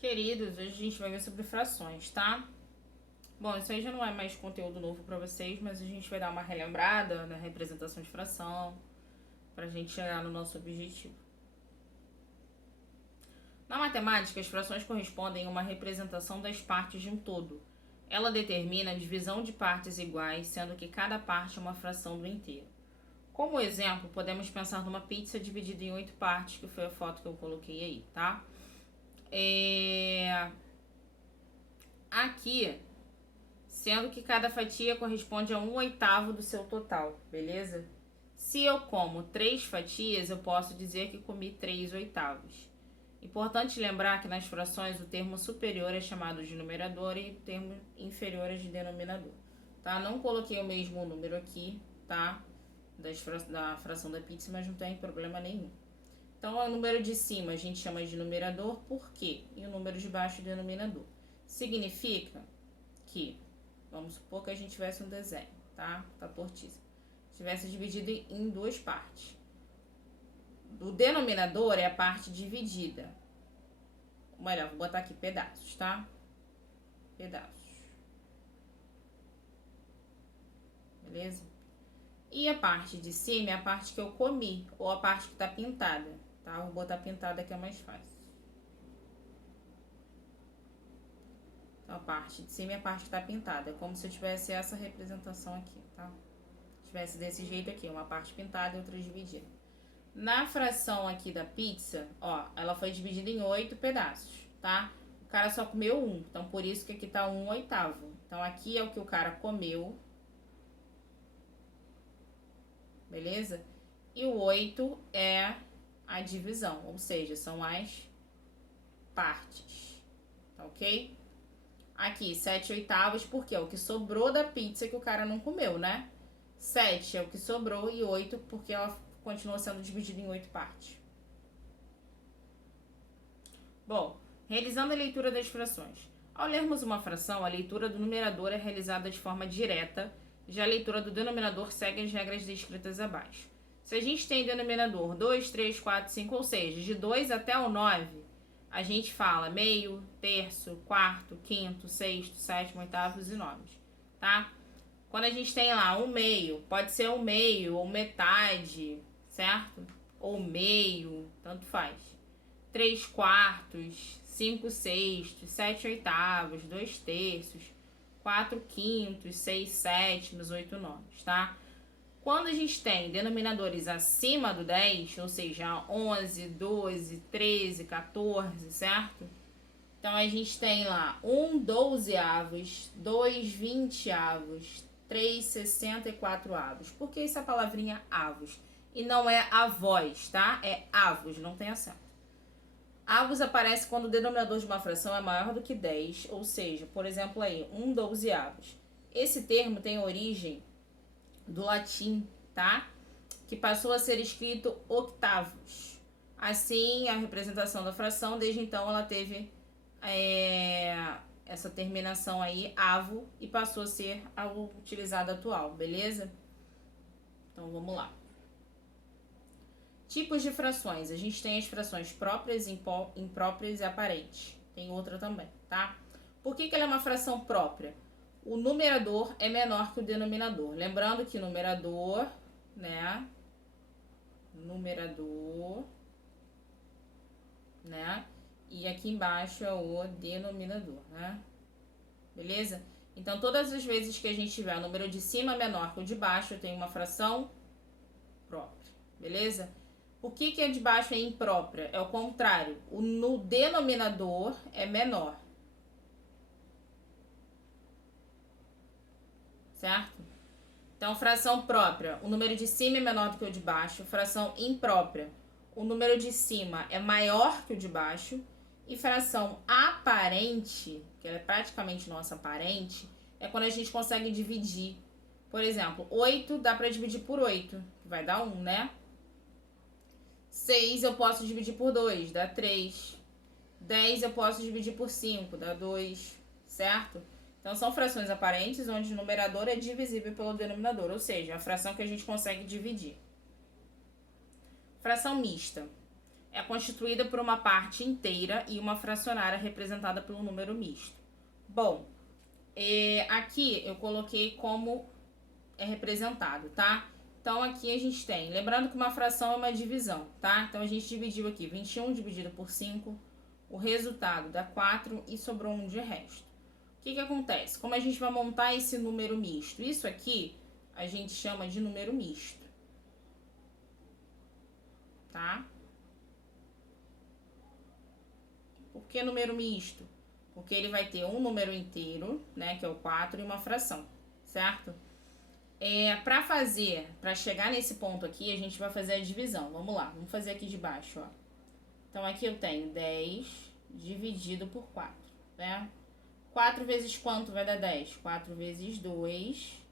Queridos, hoje a gente vai ver sobre frações, tá? Bom, isso aí já não é mais conteúdo novo para vocês, mas a gente vai dar uma relembrada na representação de fração, para a gente chegar no nosso objetivo. Na matemática, as frações correspondem a uma representação das partes de um todo. Ela determina a divisão de partes iguais, sendo que cada parte é uma fração do inteiro. Como exemplo, podemos pensar numa pizza dividida em 8 partes, que foi a foto que eu coloquei aí, tá? Aqui, sendo que cada fatia corresponde a 1/8 do seu total, beleza? Se eu como 3 fatias, eu posso dizer que comi 3/8. Importante lembrar que nas frações o termo superior é chamado de numerador e o termo inferior é de denominador, tá? Não coloquei o mesmo número aqui, tá? Da fração da pizza, mas não tem problema nenhum. Então, o número de cima a gente chama de numerador, por quê? E o número de baixo denominador. Significa que, vamos supor que a gente tivesse um desenho, tá? Tá tortíssimo. Tivesse dividido em 2 partes. O denominador é a parte dividida. Ou melhor, vou botar aqui pedaços, tá? Pedaços. Beleza? E a parte de cima é a parte que eu comi, ou a parte que tá pintada, tá? Vou botar pintada que é mais fácil. Então, a parte de cima é a parte que tá pintada. É como se eu tivesse essa representação aqui, tá? Tivesse desse jeito aqui, uma parte pintada e outra dividida. Na fração aqui da pizza, ó, ela foi dividida em 8 pedaços, tá? O cara só comeu 1, então por isso que aqui tá 1/8. Então aqui é o que o cara comeu, beleza? E o 8 é a divisão, ou seja, são as partes, tá ok? Aqui, 7/8, porque é o que sobrou da pizza que o cara não comeu, né? 7 é o que sobrou e 8 porque ela continua sendo dividida em 8 partes. Bom, realizando a leitura das frações. Ao lermos uma fração, a leitura do numerador é realizada de forma direta, já a leitura do denominador segue as regras descritas abaixo. Se a gente tem denominador 2, 3, 4, 5, ou seja, de 2 até o 9, a gente fala meio, terço, quarto, quinto, sexto, sétimo, oitavos e nonos, tá? Quando a gente tem lá um meio, pode ser um meio ou metade, certo? Ou meio, tanto faz. 3 quartos, 5 sextos, 7 oitavos, 2 terços, 4 quintos, 6 sétimos, 8 nonos, tá? Quando a gente tem denominadores acima do 10, ou seja, 11, 12, 13, 14, certo? Então a gente tem lá 1 dozeavos, 2 vinteavos, 3 64avos. Por que essa palavrinha avos? E não é avós, tá? É avos, não tem acento. Avos aparece quando o denominador de uma fração é maior do que 10, ou seja, por exemplo aí, 1 dozeavos. Esse termo tem origem do latim, tá? Que passou a ser escrito octavos. Assim, a representação da fração, desde então, ela teve essa terminação aí, avo, e passou a ser a utilizada atual, beleza? Então, vamos lá. Tipos de frações. A gente tem as frações próprias, impróprias e aparentes. Tem outra também, tá? Por que ela é uma fração própria? O numerador é menor que o denominador. Lembrando que numerador, né? Numerador, né? E aqui embaixo é o denominador, né? Beleza? Então, todas as vezes que a gente tiver o número de cima menor que o de baixo, eu tenho uma fração própria, beleza? Por que a de baixo é imprópria? É o contrário. No denominador é menor. Certo? Então, fração própria, o número de cima é menor do que o de baixo. Fração imprópria, o número de cima é maior que o de baixo. E fração aparente, que ela é praticamente nossa aparente, é quando a gente consegue dividir. Por exemplo, 8 dá para dividir por 8, que vai dar 1, né? 6 eu posso dividir por 2, dá 3. 10 eu posso dividir por 5, dá 2, certo? Então, são frações aparentes onde o numerador é divisível pelo denominador, ou seja, a fração que a gente consegue dividir. Fração mista. é constituída por uma parte inteira e uma fracionária representada pelo número misto. Bom, aqui eu coloquei como é representado, tá? Então aqui a gente tem, lembrando que uma fração é uma divisão, tá? Então a gente dividiu aqui 21 dividido por 5, o resultado dá 4 e sobrou 1 de resto. O que acontece? Como a gente vai montar esse número misto? Isso aqui a gente chama de número misto, tá? Por que número misto? Porque ele vai ter um número inteiro, né, que é o 4, e uma fração, certo? Para chegar nesse ponto aqui, a gente vai fazer a divisão. Vamos lá, vamos fazer aqui de baixo, ó. Então, aqui eu tenho 10 dividido por 4, né? 4 vezes quanto vai dar 10? 4 vezes 2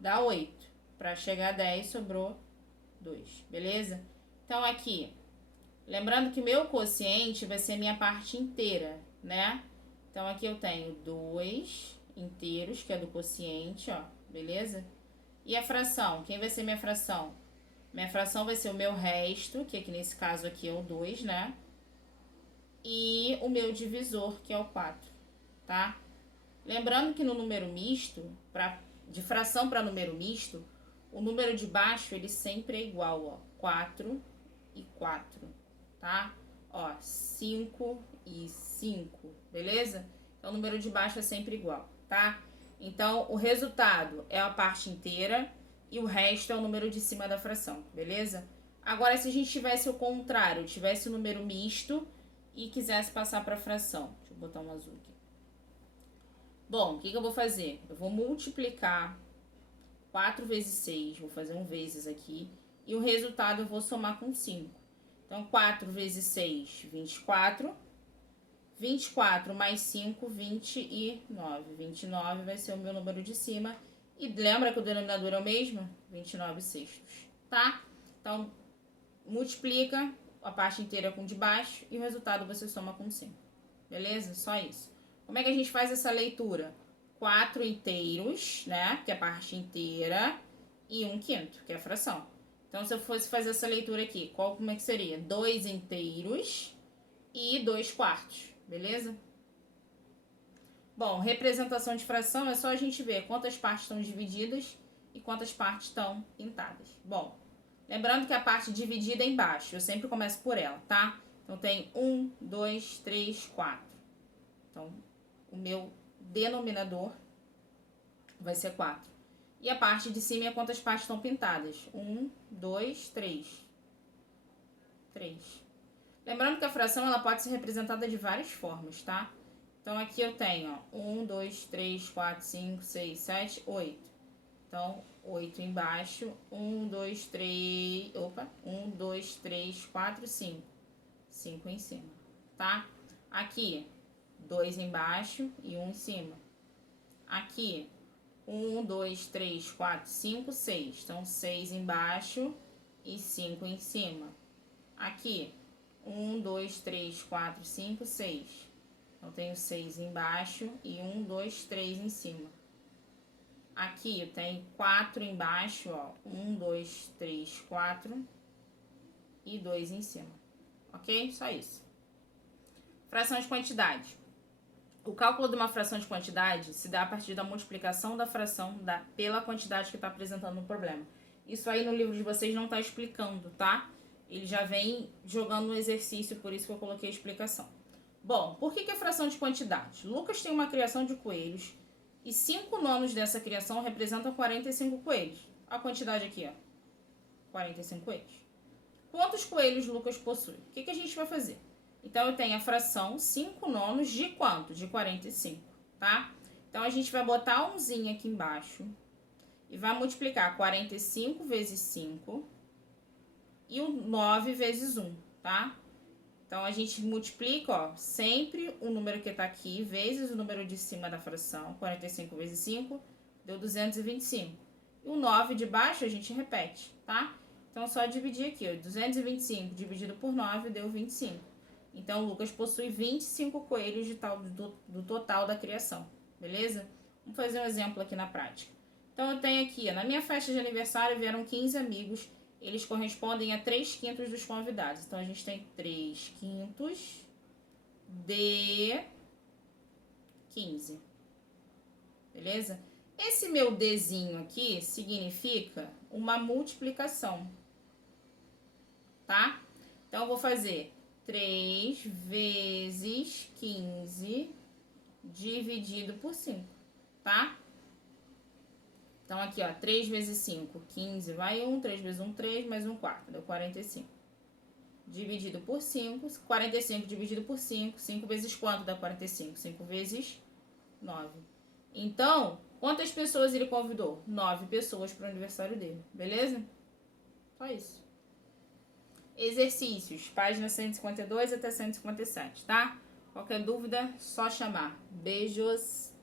dá 8. Para chegar a 10, sobrou 2, beleza? Então, aqui, lembrando que meu quociente vai ser minha parte inteira, né? Então, aqui eu tenho 2 inteiros, que é do quociente, ó, beleza? E a fração? Quem vai ser minha fração? Minha fração vai ser o meu resto, que aqui nesse caso aqui é o 2, né? E o meu divisor, que é o 4, tá? Lembrando que no número misto, de fração para número misto, o número de baixo, ele sempre é igual, ó. 4 e 4, tá? Ó, 5 e 5, beleza? Então, o número de baixo é sempre igual, tá? Então, o resultado é a parte inteira e o resto é o número de cima da fração, beleza? Agora, se a gente tivesse o contrário, tivesse o número misto e quisesse passar para fração. Deixa eu botar um azul aqui. Bom, o que eu vou fazer? Eu vou multiplicar 4 vezes 6, vou fazer um vezes aqui, e o resultado eu vou somar com 5. Então, 4 vezes 6, 24. 24 mais 5, 29. 29 vai ser o meu número de cima. E lembra que o denominador é o mesmo? 29 sextos, tá? Então, multiplica a parte inteira com de baixo e o resultado você soma com 5. Beleza? Só isso. Como é que a gente faz essa leitura? 4 inteiros, né? Que é a parte inteira. E 1/5, que é a fração. Então, se eu fosse fazer essa leitura aqui, como é que seria? 2 inteiros e 2 quartos. Beleza? Bom, representação de fração é só a gente ver quantas partes estão divididas e quantas partes estão pintadas. Bom, lembrando que a parte dividida é embaixo, eu sempre começo por ela, tá? Então, tem 1, 2, 3, 4. Então, o meu denominador vai ser 4. E a parte de cima é quantas partes estão pintadas. 1, 2, 3. 3. Lembrando que a fração ela pode ser representada de várias formas, tá? Então, aqui eu tenho, ó, 1, 2, 3, 4, 5, 6, 7, 8. Então, 8 embaixo, 1, 2, 3, 1, 2, 3, 4, 5. 5 em cima, tá? Aqui, 2 embaixo e 1 em cima. Aqui, 1, 2, 3, 4, 5, 6. Então, 6 embaixo e 5 em cima. Aqui, 1, 2, 3, 4, 5, 6. Então, tenho 6 embaixo e 1, 2, 3 em cima. Aqui, eu tenho 4 embaixo, ó. 1, 2, 3, 4 e 2 em cima. Ok? Só isso. Fração de quantidade. O cálculo de uma fração de quantidade se dá a partir da multiplicação da fração pela quantidade que está apresentando no problema. Isso aí no livro de vocês não está explicando, tá? Ele já vem jogando no exercício, por isso que eu coloquei a explicação. Bom, por que é fração de quantidade? Lucas tem uma criação de coelhos e 5 nonos dessa criação representam 45 coelhos. A quantidade aqui, ó, 45 coelhos. Quantos coelhos Lucas possui? O que a gente vai fazer? Então, eu tenho a fração 5 nonos de quanto? De 45, tá? Então, a gente vai botar umzinho aqui embaixo e vai multiplicar 45 vezes 5 e o 9 vezes 1, tá? Então, a gente multiplica, ó, sempre o número que tá aqui vezes o número de cima da fração. 45 vezes 5 deu 225. E o 9 de baixo a gente repete, tá? Então, só dividir aqui, ó. 225 dividido por 9 deu 25. Então, o Lucas possui 25 coelhos do total da criação, beleza? Vamos fazer um exemplo aqui na prática. Então, eu tenho aqui, ó, na minha festa de aniversário vieram 15 amigos eles correspondem a 3/5 dos convidados. Então, a gente tem 3/5 de 15. Beleza? Esse meu Dzinho aqui significa uma multiplicação. Tá? Então, eu vou fazer 3 vezes 15 dividido por 5. Tá? Então, aqui, ó, 3 vezes 5, 15, vai 1, 3 vezes 1, 3, mais 1, 4, deu 45. Dividido por 5, 45 dividido por 5, 5 vezes quanto dá 45? 5 vezes 9. Então, quantas pessoas ele convidou? 9 pessoas para o aniversário dele, beleza? Só isso. Exercícios, página 152 até 157, tá? Qualquer dúvida, só chamar. Beijos!